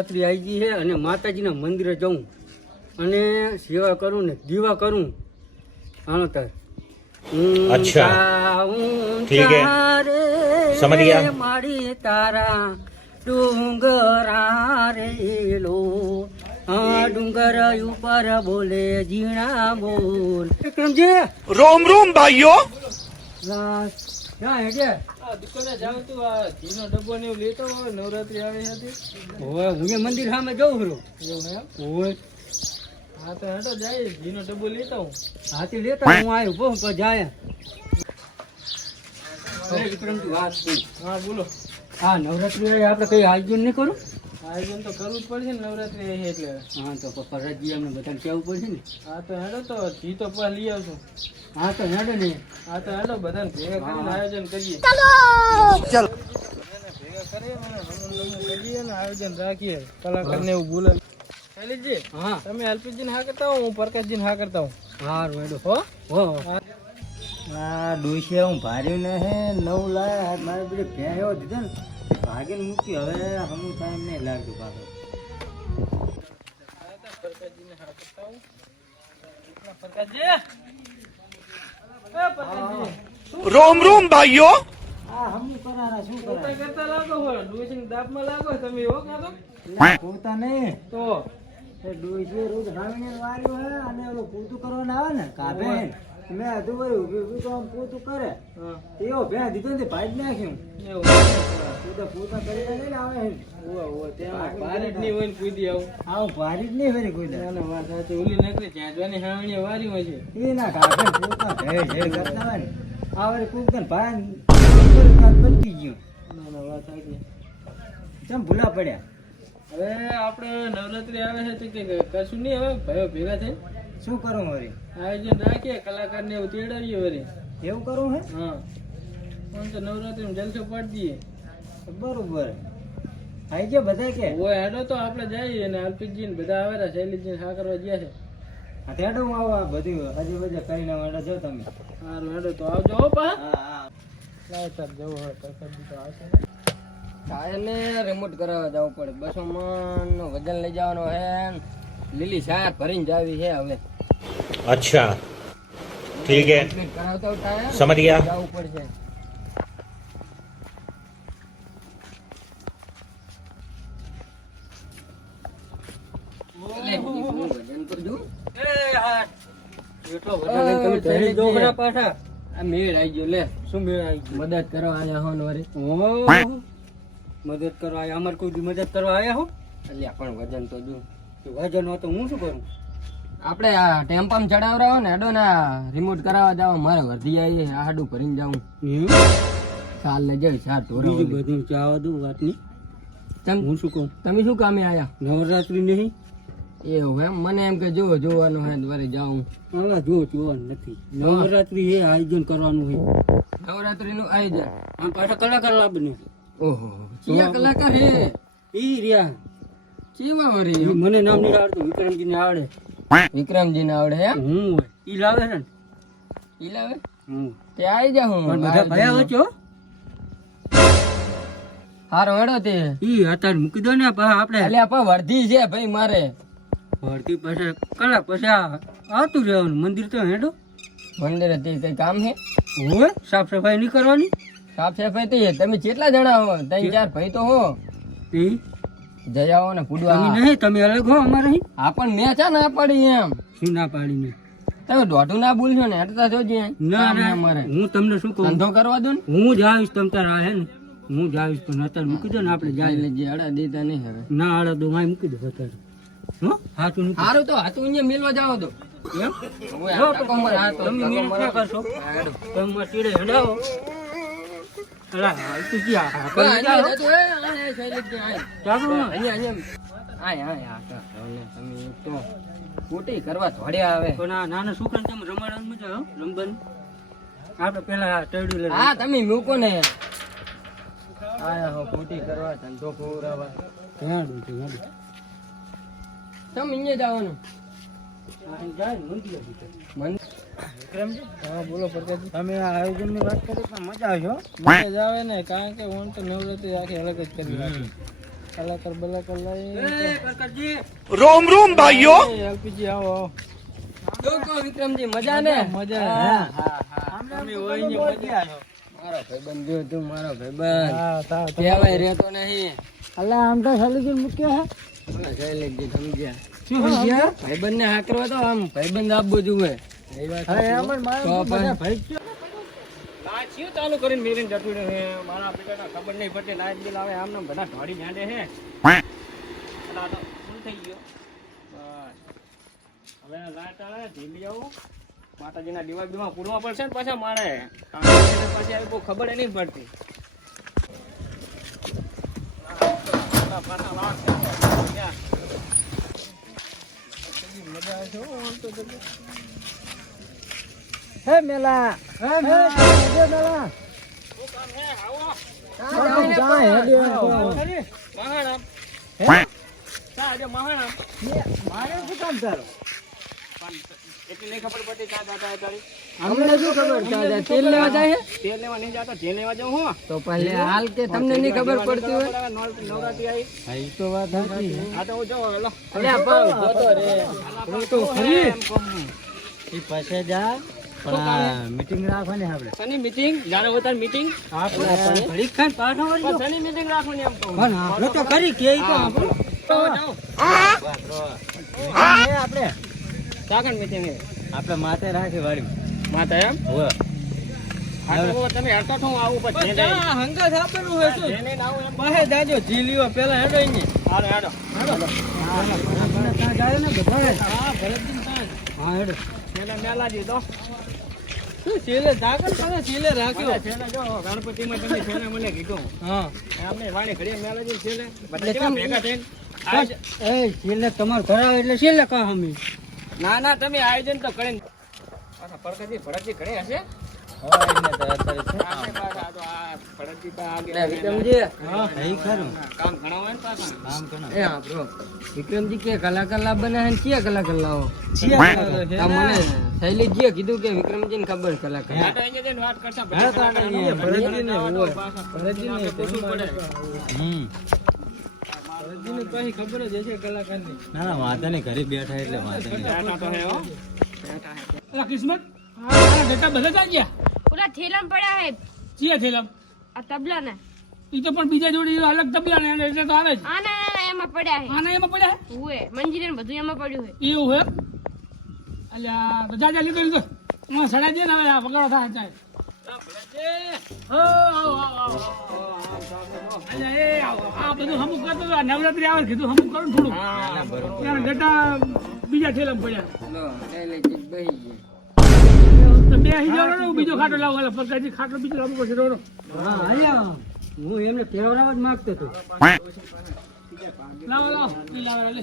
નવરાત્રિ આવી ગઈ છે અને માતાજીના મંદિરે જાઉં. અને સેવા કરું ને દીવા કરું. હાલો તાર. અચ્છા. ઠીક હે. સમજ ગયા. મારી તારા ડુંગરા રેલો હા ડુંગર ઉપર બોલે જીણા બોલ. વિક્રમજી! રોમ રોમ ભાઈઓ. રાસ. ક્યાં હેડે દુકાને જાઉં તું આ ઘીનો ડબ્બો ને એવું લેતો હોય નવરાત્રી આવી હતી. ઓય હું મંદિર સામે જઉં છું એવું એમ? ઓય. હા તો હેડો જાય ઘીનો ડબ્બો લેતા હું. હાથી લેતા હું આવ્યો બહુ તો જાય. હા બોલો. હા નવરાત્રી આપણે કઈ આયોજન નહીં કરું? આયોજન તો કરવું જ પડશે ને નવરાત્રી આવી એટલે. હા તો ફરજી અમને બધાને કહેવું પડશે ને. હા તો હેડો તો ઘી તો પાછા લઈ આવશું હા તો હેડો ને. હા તો હેડો બધાને ભેગા કરીને આયોજન કરીએ. બધાને ભેગા કરીએ અને નમૂન નમૂન કરીએ ને આયોજન રાખીએ. કલાકારને એવું બોલાવીએ. શૈલેષજી હા. તમે એલપીજીને હા કરતા હો હું પ્રકાશજીને હા કરતા હું. સારું હેડો. હો? હો. આ હું ભાર્યું ને હે નવ લાયા મારે પેલો ભેંયો દીધો ને. ભાગીને મૂકી હવે હમું થાય એમ નહીં લાગતું પાછું. રોમ રોમ ભાઈઓ. આ હમું કરારા પોતા નહીં. તો? એ ડોસીએ રોજ રાવીને વાર્યું હે અને ઓલું પોતું કરવાનું આવે ને કાભે મેં હતું ભાઈ ઊભી ઊભી તો આમ પોતું કરે. એવો ભેં દીધો ને ભાઈ નાખ્યું. પોતા પોતા કરીને લઈને આવે ત્યાં જ નહીં હોય ને કૂદી આવું. આવું ભારી જ નહીં દા. ના વાત સાચી. ઓલી નકરી ચાંદવાની હાવણીએ વારી હોય છે. એ ના પોતા કરતા હોય ને. આ વળી કોક ને ભાઈ બચી ગયું. ના ના વાત સાચી. ચમ ભૂલા પડ્યા. હવે આપણે નવરાત્રી આવે છે તો કે કશું નહીં હવે ભાઈઓ ભેગા થઈ શું કરું વળી આયોજન રાખીએ કલાકારને એવું તેડાવીએ વળી. એવું કરવું હે? હા. પણ તો નવરાત્રીમાં જલસો પાડી દઈએ. બરોબર. આવી ગયા બધા કે? ઓય હેડો તો આપણે જઈએ અને અલ્પિતજી ને બધા આવેલા શૈલીજી ને કરવા ગયા છે. આ તેડો હું આવું આ બધું હજી બધા કરીને હેડો જો તમે. સારું હેડો તો આવજો હો પા. હા હા. લાવ તાર જવું હોય પ્રસાદજી તો આવશે. ને રિમોટ કરાવવા જવું પડે. બસો મણ વજન લઈ જવાનો હે. લીલી શાક ભરીને જાવી છે હવે. અચ્છા. ઠીક હે સમજ ગયા? જવું પડશે. મેળ આવી ગયો લે. શું મેળ આવી મદદ કરવા આવ્યા હો વરી. મદદ કરવા આવ્યા અમારે કોઈ મદદ કરવા આવ્યા હો? એટલે પણ વજન તો જો વજન હોય તો હું શું કરું? આપણે આ ટેમ્પામ ચડાવરાવો ને આડો ને રિમોટ કરાવવા જાવ મારે વર્ધી આવી આડું ભરીને જાઉં. ચાલ લઈ જાવ ચાર ઢોરા બધું ચાવા દઉં વાતની. તમ હું શું કહું? તમે શું કામે આયા? નવરાત્રી નહીં? એવું એમ? મને એમ કે જો જોવાનું હે દ્વારે જાઉં. હા જો જોવાનું નથી. નવરાત્રી એ આયોજન કરવાનું છે નવરાત્રીનું આયોજન? આમ પાછા કલાકાર લાવને ઓહો ચિયા કલાકાર હે. ઈ રહ્યા. ચેવા વરી મને નામ નહીં આવડતું વિક્રમજી ને આવડે. વિક્રમજી ને આવડે હે હું ઈ લાવે છે ઈ લાવે? હું તે આવી જા હું બધા ભયા વચ્ચે હારો હેડો તે. ઈ અત્યારે મૂકી દો ને પા આપણે. એટલે આપા વર્ધી છે ભાઈ મારે. વર્ધી પાસે કલા પછી આવતું રહેવાનું. મંદિર તો હેડો. મંદિર તે કઈ કામ છે હોય? સાફ સફાઈ નહીં કરવાની? સાફ સફાઈ તો તમે કેટલા જણા હો ત્રણ ચાર ભાઈ તો હો. ઈ જયાઓ ને પુડવા નહીં તમે અલગ હો અમારે હા પણ મેં છે ના પાડી એમ. શું ના પાડીને? તમે દોઢું ના બોલશો ને હેડતા જોજે ના ના અમારે. હું તમને શું કહું? ધંધો કરવા દો ને. હું જ આવીશ તમ તાર હે ને. હું જ આવીશ પણ અત્યારે મૂકી દો ને આપણે જાય એટલે જે અડા દેતા નહીં હવે. ના અડા દો માય મૂકી દો અત્યારે. હો? હાથું હારું તો હાથું અહીંયા મેલવા જાવ તો. એમ? તમે મેળ ના કરશો તમે ચીડે હડાવો. અલા કરવા થોડ્યા આવે નાના છોકરાને તમે રમાડવાનું મજા હો, રમવાની આપણે પેલા લઈ હા તમે મૂકો ને આયા હો ખોટી કરવા ધંધો ખોરાવા તમે અહીંયા જવાનું હા બોલો પ્રકાશજી તમે રોમ રોમ ભાઈઓ. હા. હા. અમે હોય ભાઈબંધ ગયો હા તા તો આમ ભાઈબંધ આપવો જોઈએ. ચાલુ કરીને મેરીન જતું રહે મારા બેટાને ખબર નહીં પડતી લાઈટ બિલ આવે આમને બધા ઢોળી ઝાંડે હે આ તો ફૂલ થઈ ગયો. બસ. હવે લાઈટ આવે માતાજીના દીવા બીવા પૂરવા પડશે ને પાછા મારે. પાછી આવી બહુ ખબર નહીં પડતી. પાછા આવે ક્યાં? હે મેલા હે મેલા હે મેલા. તો. પહેલે હાલ કે તમને નહીં ખબર પડતી હોય? નવરાત્રી આવી. તો વાત સાચી આ તો હું તો રે. પાસે જા. પણ મીટિંગ રાખવાની આપણે. સની મીટિંગ હોય ત્યારે મીટિંગ ઘડીક ખાન પાઠો વળજો. સની મીટિંગ રાખવાની એમ તો પણ આપણે તો કરી કે ઈ તો આપણે આપણે. કાકણ મીટિંગ હે. આપણે. માથે રાખી વાળી માતા એમ? હો હા તો તમે હેડતો આવું પછી. હંગાત આપેલું હોય પાસે જીલીઓ પેલા હેડો ને હેડો. હા ભરતજી હા હેડો. મેલાજી તો શું છેલ્લે ધાકર તમે છેલ્લે રાખ્યો. છેલ્લે જો ગણપતિમાં તમે છેલ્લે મને કીધું. હા. અમને વાણી ઘડીએ મેલાજી છેલ્લે બધા ભેગા થઈને? બસ, એ છેલ્લે તમારે કરાવે એટલે છેલ્લે કહો અમે. ના ના તમે આયોજન તો કરીને પાછા પડકાજી ભરતજી ઘરે હશે? વિક્રમજી. હા. એ ખરું. કામ ઘણા હોય ને પાછા. કામ કરના એ હા bro. વિક્રમજી કે કલાકાર લાભ બને છે કયા કલાકાર લાવો. મને શૈલેષજીએ કીધું કે વિક્રમજીને ખબર કલાકાર આ હા, ના નહીં ઘરે બેઠા એટલે વાંધો હે હો. કિસ્મત? બધા ગયા? ઓલા થેલામ પડ્યા હે. તબલા ને ઈ તો પણ બીજા જોડે અલગ તબલા ને એટલે તો આવે જ. આના એમાં પડ્યા હે. આના એમાં પડ્યા હુએ મંજીરે બધું એમાં પડ્યું હે. હે? એવું હે અલ્યા બધા જા લીધો લીધો હું સડા દે ને હવે આ વગાડો થાય ચાય નવરાત્રી આવે કીધું હમુક કરું થોડું ગટા બીજા ઠેલામાં પડ્યા બીજો ખાટો લાવો પગાજી ખાટો બીજો લાવવો પડશે રોડો હા આયા હું એમને પહેરાવડાવવા જ માંગતો હતો લાવો લાવો લાવો લે?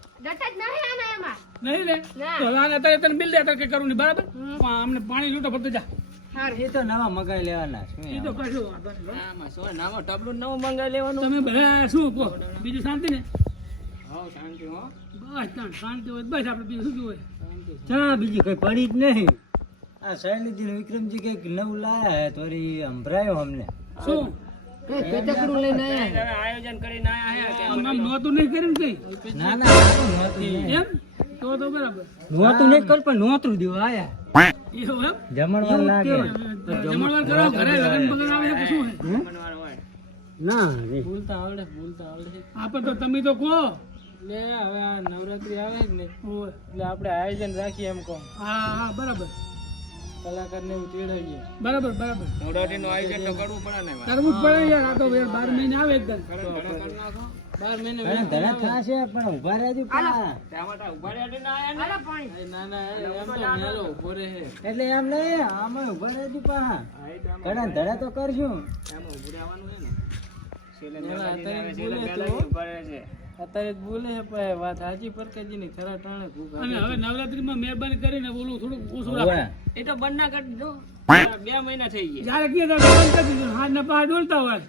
નહીં આના રે. તો આને અત્યારે તને બિલ દે કરવું નહીં બરાબર? પણ અમને પાણી લૂટો ફરતો જા. એ તો નવા મગાઈ લેવાના એ તો કશું આમાં શું નામાં ટબલું નવું મંગાઈ લેવાનું? તમે બધા શું કહો? બીજું શાંતિ ને? હા શાંતિ હો. બસ તાણ શાંતિ હોય બસ આપણે બીજું શું હોય ચા બીજી કઈ પડી જ નહીં. આ શૈલીજી વિક્રમજી કંઈક નવું લાયા હે તો વળી અમને. શું? કઈ લઈને આયા. આયોજન કરીને આયા હે આમ આમ નહીં કર્યું કઈ? ના ના સારું એમ? તો તો બરાબર. નહોતું નહીં કર્યું પણ નહોતું દેવું આયા. એવું એમ? જમણવાર લાગે જમણવાર કરો ઘરે લગન બગન આવે કે શું છે ના ભૂલતા આવડે ભૂલતા આવડે. આપણે તો તમે તો કહો. લે હવે આ નવરાત્રી આવે જ ને. એટલે આપણે આયોજન રાખીએ એમ કહો. હા હા બરાબર. કલાકાર ને તેડાવીએ બરાબર બરાબર. નવરાત્રીનું આયોજન તો કરવું પડે ને કરવું પડે યાર આ તો યાર બાર મહિને આવે એકદમ બાર મહિને ઘણા ધડા થાશે પણ ઊભા રહેજો પા. ત્યાં ઊભા રહ્યા ના આયા ને પાણી. ના ના એમ તો મેલો ઊભો રહે. એટલે એમ નહીં આમાં ઊભા રહેજો પા ઘણા ધડા તો કરશું. એમાં ઉભું રહેવાનું ને. છેલ્લે. ઊભા રહે છે. અત્યારે બોલે છે પણ વાત સાચી પરકાજીની ખરા ટાણે અને હવે નવરાત્રીમાં મહેરબાની કરીને બોલું થોડું ઓછું રાખો. એ તો બંધ ના કરી દો બે મહિના થઈ ગયા. જ્યારે કીએ તો બંધ કરી દીધું. હાથ ને પા ડોલતા હોય.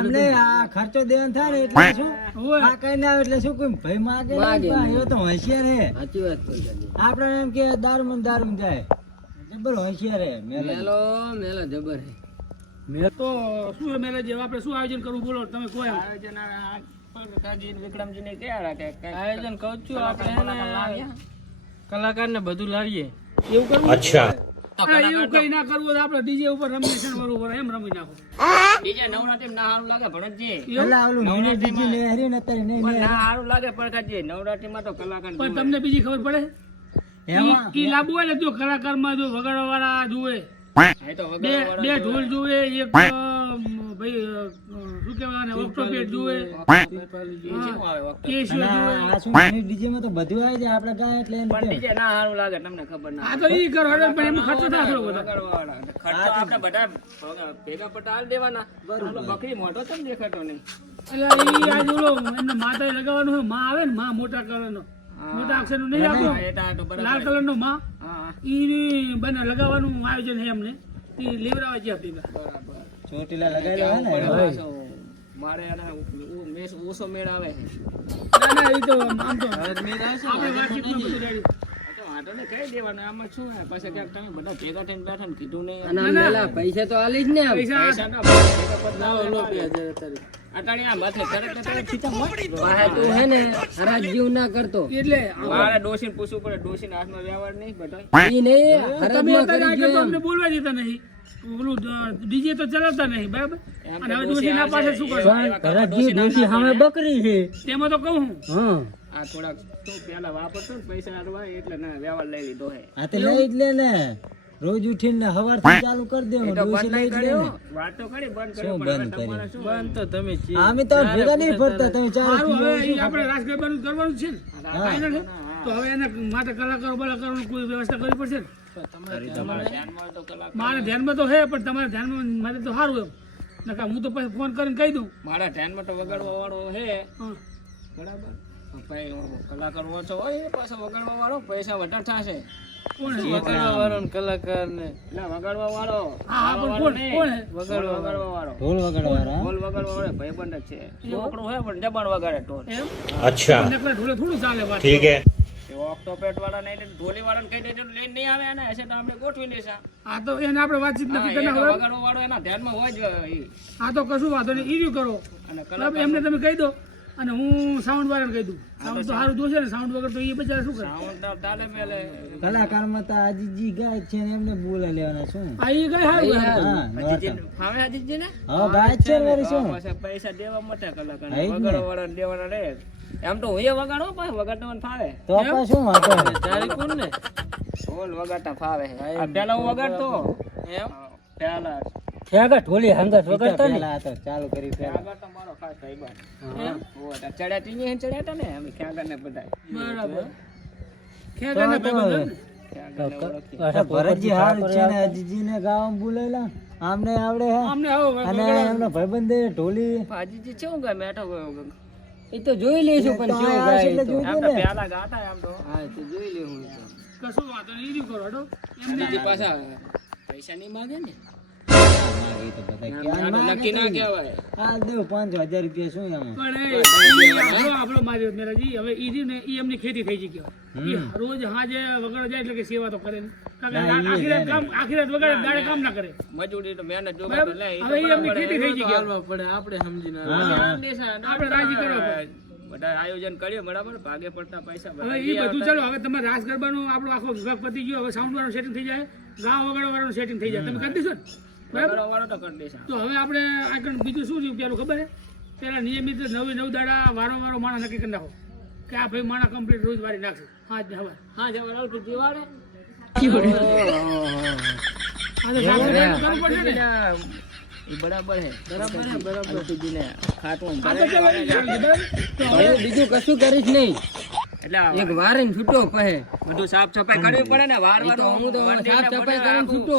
એમને આ ખર્ચો દેવાનો થાય ને એટલે શું? આ કઈ ના આવે એટલે શું કોઈ ભય માગે. એ તો હોશિયાર હે સાચી વાત પરકાજી આપણે એમ કે દારૂ દારૂ જાય જબર હોશિયાર હે મેલો. મેલો મેલો જબર હે મેં તો શું છે જેવા આપણે શું આયોજન કરવું? બોલો તમે કોઈ આયોજન આ આ પરકાજી ને વિક્રમજીને ક્યાં રાખે આયોજન કહું છું આપણે કલાકાર ને બધું લાવીએ. એવું કરવું? અચ્છા. એવું કઈ ના કરવું હોય તો આપણે ડીજે ઉપર રમીએ બરોબર એમ રમી નાખો. ના સારું લાગે ભરતજી. પેલા ઓલું મીને બીજી ને હરી ને અત્યારે નહીં ના સારું લાગે પરકાજી નવરાત્રીમાં તો કલાકાર પણ તમને બીજી ખબર પડે? ઈ- લાંબુ હોય ને જો કલાકારમાં જો વગાડવા વાળા જુએ બે ઢોલ જુએ એક ભાઈ શું ઓક્ટોપેડ જુએ. કેશિયો જુએ આ શું મીની ડીજે માં તો બધું આવી જાય આપણે ગાય એટલે પણ કેમ? ના સારું લાગે તમને ખબર ના આ તો ઈ કરો એટલે પણ એમાં ખર્ચો થાય બધો. ખર્ચો આપણે બધા ભેગા પટા દેવાના. બકરી મોટો તો દેખાતો નહીં? એટલે ઈ આ ઓલો એમને માતાએ લગાવવાનું હોયમાં આવે ને માં મોટા કલરનો મોટા અક્ષરનો નહીં આપો. લાલ કલર કલરનો માં ઈ બને લગાવવાનું આયોજન છે એમને. લેવડાવવા જ્યાં ચોટીલા લગાવી ને. મારે આને મેસ ઓછો મેળ આવે. ના ના ઈ તો આમ તો. આપણે વાતચીતમાં બધું ready. આ તો વાંધો નહીં, કહી દેવાનું આમાં શું પાછા ક્યાંક તમે બધા ભેગા થઈને બેઠા ને કીધું નહીં. અને આમ મેલા પૈસા તો આલી જ ને પૈસા પૈસા ના ભેગા પતા આવે. અટાણે આ માથે તરત તરત ખીચા મારી દો. તું હે ને હરાજ જેવું ના કરતો. એટલે મારે ડોશીને પૂછવું પડે ડોશીને હાથમાં વ્યવહાર નહીં બધા ઈ નહીં હરાજમાં કરી ગયો. અમને બોલવા દેતા નહીં. ઓલું ડીજે તો ચલાવતા નહીં બરાબર? અને હવે ડોશી ના પાસે શું કરશો? ભરતજી ડોશી સામે બકરી છે. તેમાં તો કહું હું. હા. આ થોડાક તું પેલા વાપરતો પૈસા હારવા એટલે ના વ્યવહાર લઈ લીધો હે. આ તો લઈ જ લે ને. રોજ ઉઠીને હવારથી ચાલુ કરી દેવું ડોસી લઈ નહીં વાતો કરી બંધ હવે બંધ કરી બંધ તો તમે અમે તો ભેગા નહીં ફરતા તમે ચાર હવે આપણે રાસ ગરબાનું કરવાનું છે ને? છે તો હવે એને માટે કલાકારો બલાકારોની કોઈ વ્યવસ્થા કરવી પડશે ને? ધ્યાનમાં તો કલાક ધ્યાનમાં તો હે પણ તમારા ધ્યાનમાં મારે તો સારું એમ. નકા હું તો પછી ફોન કરીને કહી દઉં. મારા ધ્યાનમાં તો વગાડવા વાળો હે. બરાબર? કલાકાર ઓછો હોય એ પાછો વગાડવા વાળો પૈસા વધારે થશે. કોણ કલાકાર ને વગાડવા વાળો હા હા પણ કોણ કોણ? હે વગાડવા વગાડવા વાળો ઢોલ વગાડવા વાળો ભાઈબંધ છે. છોકરો હોય પણ જબાન વગાડે ઢોલ. અચ્છા. થોડું ચાલે વાત એ ઓક્ટોપેટ વાળા ને ઢોલી વાળાને કહી દેજો લઈને નહીં આવે અને હશે તો આપણે ગોઠવી લેશા આ તો એને આપણે વાતચીત નથી એ કરી તો નાખો વગાડવા વાળો એના ધ્યાનમાં હોય જ આ તો કશું વાંધો નહીં. ઈ કરો. અને એમને તમે કહી દો. અને હું સાઉન્ડ વાળાને કહી દઉં. સાઉન્ડ તો સારું જોશે ને સાઉન્ડ વગર તો એ બચારા શું કરે? સાઉન્ડ કલાકારમાં તો આજીજી ગાય છે ને એમને બોલા લેવાના શું? આ એ ગાય સારું કરે. હા હજીજી નોરતા. ફાવે હજીજી ને હા ગાય છે ને વળી શું? પૈસા દેવા માટે કલાકાર વગર વાળા દેવાના રે. એમ તો હું એ વગાડો પણ વગાડતા મને ફાવે. તો આપણે શું વાંધો? ને ઢોલ વગાડતા ફાવે. આ પેલા હું વગાડતો. એમ પેલા ઠેગા ઢોલી હંગત વગાડતા ને તો ચાલુ કરી પેલા ખાસ ને? અમે ને બધા બરાબર. ને? ભરતજી હાલ છે ને અજીજી ને ગાવામાં બોલાયેલા. આમને આવડે હે. અમને આવો અને એમનો ભાઈબંધ એ ઢોલી ભાજીજી ચેવું ગાય? મેઠો ગયો એ તો જોઈ લઈશું પણ કેવું ગાય તો. પેલા ગાતા આમ તો. હા તો જોઈ લેવું કશું વાંધો નહીં કરો હટો. એમને પાછા પૈસા નહીં માગે ને? એ તો બધા ક્યાં નક્કી ના કહેવાય. આ દેવ પાંચ હજાર રૂપિયા શું એમ? પણ આપણો આપણો માર્યો મેરાજી. હવે ઈ ને ઈ એમની ખેતી થઈ ગઈ કહેવાય રોજ હાજે વગર જાય એટલે કે સેવા તો કરે આખી રાત કામ આખી રાત વગર દાડે કામ ના કરે. મજૂરી તો મહેનત જો બરાબર લે હવે ઈ એમની ખેતી થઈ ગઈ કહેવાય. હા આપણે રાજી કરવા બધા આયોજન કરીએ બરાબર? ભાગે પડતા પૈસા હવે એ બધું ચાલો હવે તમારે રાસ ગરબાનું આપણો આખો વિભાગ પતી ગયો હવે સાઉન્ડ વાળું સેટિંગ થઈ જાય ગાવ વગાડવા વાળાનું સેટિંગ થઈ જાય. તમે કરી દેશો ને બરાબર? તો તો હવે આપણે આગળ બીજું શું થયું પેલું ખબર પેલા નિયમિત નવી નવ દાડા વારો વારો માણસ નક્કી કરી નાખો. કે આ ભાઈ માણસ કમ્પ્લીટ રોજ વારી નાખશે. હા જ હવે હા જ ને. એ બરાબર હે બરાબર? બરાબર હવે હવે બીજું કશું કરીશ નહીં. એટલે એક વાર છૂટો કહે બધું સાફ સફાઈ કરવી પડે ને વાર તો હું તો વાર સાફ સફાઈ કરીને છૂટો.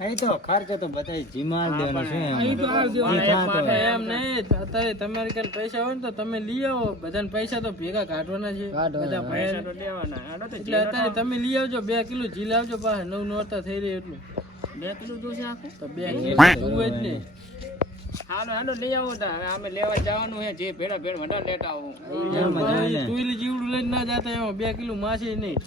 અહીં તો ખર્ચો તો બધા જીમાલ દેવાનો છે અહીં તો આ જે થાતો. હોય. એમ નહીં અત્યારે તમારી કાન પૈસા હોય ને તો તમે લઈ આવો. બધાને પૈસા તો ભેગા કાઢવાના છે. બધા પૈસા તો દેવાના એટલે અત્યારે તમે લઈ આવજો બે કિલો જી લાવજો પાસે નવ નોરતા થઈ રહી એટલું. બે કિલો જોશે આખું? તો બે કિલો. જ ને. હાલો હાલો લઈ આવો તા. હવે અમે લેવા જવાનું છે. જે ભેડા ભેડ વધારે લેતા આવું. તુઈલી જીવડું લઈને ના જતા એમાં બે કિલો માસી નહીં.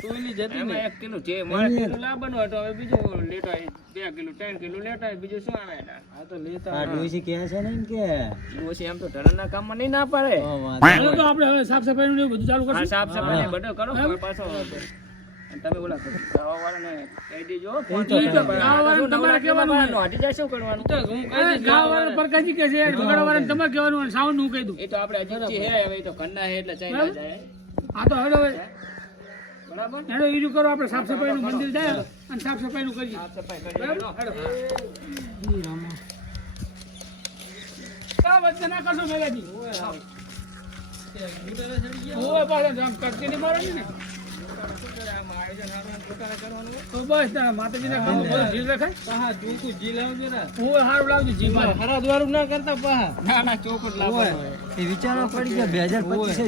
તુઈલી જતી એમાં ને એક કિલો છે મારે કિલો લાવવાનું હતો હવે બીજું લેતા. બે કિલો ત્રણ કિલો લેતા. બીજું શું આવે આ તો લેતા આ ડોસી કે છે ને કે? ડોસી એમ તો ધરમના કામમાં નહીં ના પાડે. ઓ તો આપણે હવે સાફ સફાઈનું ને બધું ચાલુ હા કરશું. સાફ સફાઈ બધું કરો પાછો તમે ઓલા કહી દેજો તમારે કહેવાનું. જાય શું કરવાનું? તો હું છે બગાડવાળાને તમારે કહેવાનું હોય, સાવન હું કહી દઉં. એ તો આપણે હવે તો કન્ના એટલે ચાઈ જાય. આ તો હવે. બરાબર? હેડો બીજું કરો આપણે સાફ સફાઈનું મંદિર જાય અને સાફ સફાઈનું કરીએ. સફાઈ કરી હેડો. કા વચ્ચે ના કરશો મેલાજી? ઓય પાછા આમ કટકી નહીં મારવાની ને. તો બસ તારા માતાજીના કામમાં બધું ઢીલ રખાય. પાહા ચોખ્ખું જી લાવજો ને. ઓય હારું લાવજો જી મારે. ખરાબ વાળું ના કરતા પાહા. ના ના ચોખ્ખું જ લાવવાનું હોય. એ વિચારવા પડી ગયા બે હજાર પચીસ